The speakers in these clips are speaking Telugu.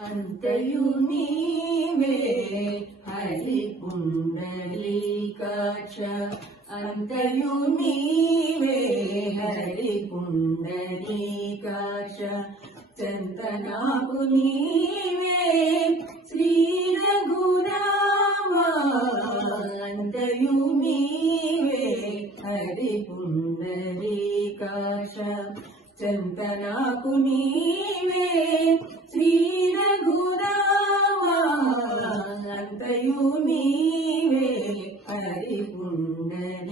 అంతయు నీవే హరి పుండరీకాక్ష అంతయు నీవే హరి పుండరీకాక్ష చంతనాకు నీవే శ్రీ రఘురామ అంతయు నీవే హరి పుండరీకాక్ష చంతనాకు నీవే శ్రీ రఘురామ అంతయు నీవే హరి పుండరీకాక్ష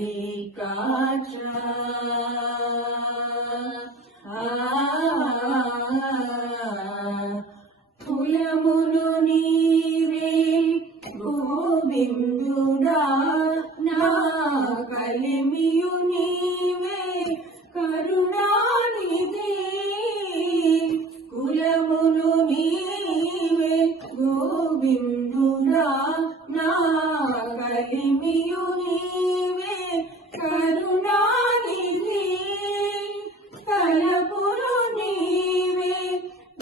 కులములు నీవే గోవిందుడా నా కలిమియు నీవే కరుణానిధి కులములు నీవే గోవిందుడా నా కలిమియు నీవే కరుణానిధి తలపురు నీవే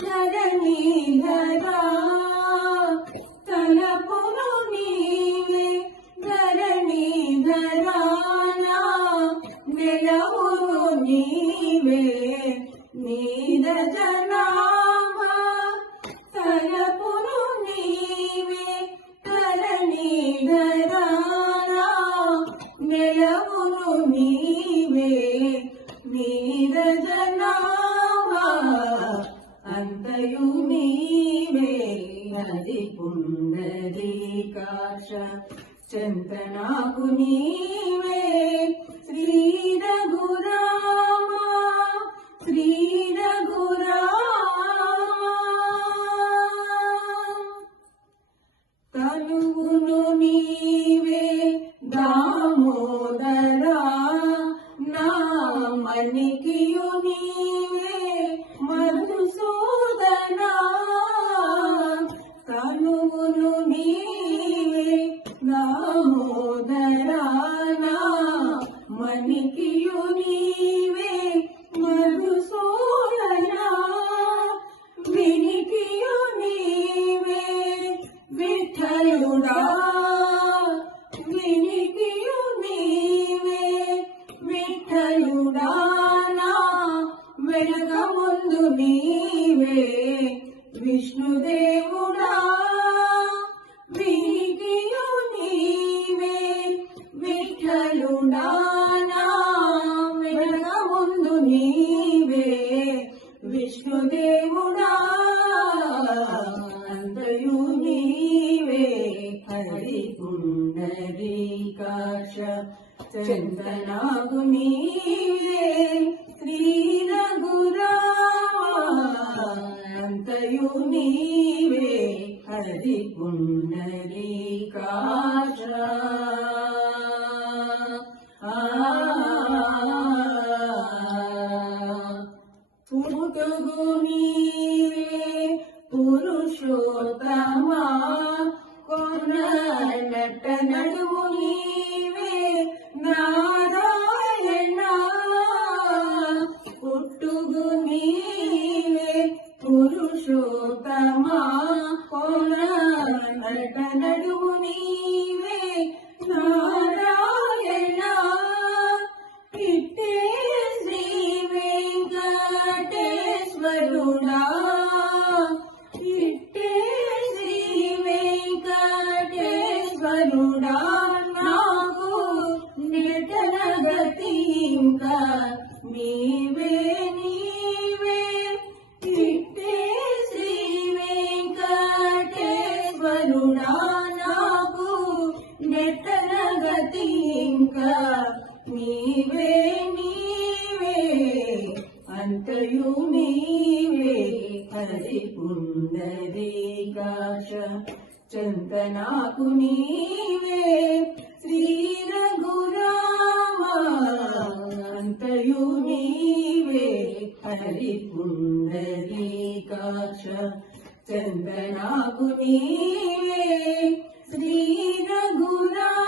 ధరణీధరా తలపురు నీవే ధరణీధరా నెలవురు నీవే నీరజనామ తలపురు నీవే ధరణీధరా నెలవురు నీవే నీరజనామ అంతయు నీవే హరి పుండరీకాక్ష చంతనాకు నీవే శ్రీ రఘురామ శ్రీ రఘురామ కలువును నీవే దామోదరా నా మణికియు నీవే మధుసూదనా కలువును నీవే దామోదరా నా మణికియు నీవే మధుసూదనా వినికియు నీవే విఠలుడా వినికియు నీవే విఠలుడా నా వెనక ముందు నీవే విష్ణుదేవుడా వినికియు నీవే విఠలుడా నా వెనక ముందు నీవే విష్ణుదేవుడా అంతయు నీవే హరి పుండరీకాక్ష చందనాకు నీవే శ్రీ రఘురామ అంతయు నీవే హరి పుండరీకాక్ష పురుగు నీవే పురుషోత్తమా కొన నట నడుము నీవే నారాయణ పుట్టుగు నీవే పురుషోత్తమా కొన నట నడుము నీవే నారాయణ ఇట్టే శ్రీ వెంకటేశ్వరుడా ఇట్టే శ్రీ వెంకటేశ్వరుడా నాకు నిటనగతి ఇంకా నీవే నీవే ఇట్టే శ్రీ వెంకటేశ్వరుడా నాకు నిటనగతి ఇంకా నీవే నీవే అంతయు నీవే హరి పుండరీకాక్ష చంతనాకు నీవే శ్రీ రఘురామ అంతయు నీవే హరి పుండరీకాక్ష చంతనాకు నీవే శ్రీ రఘురామ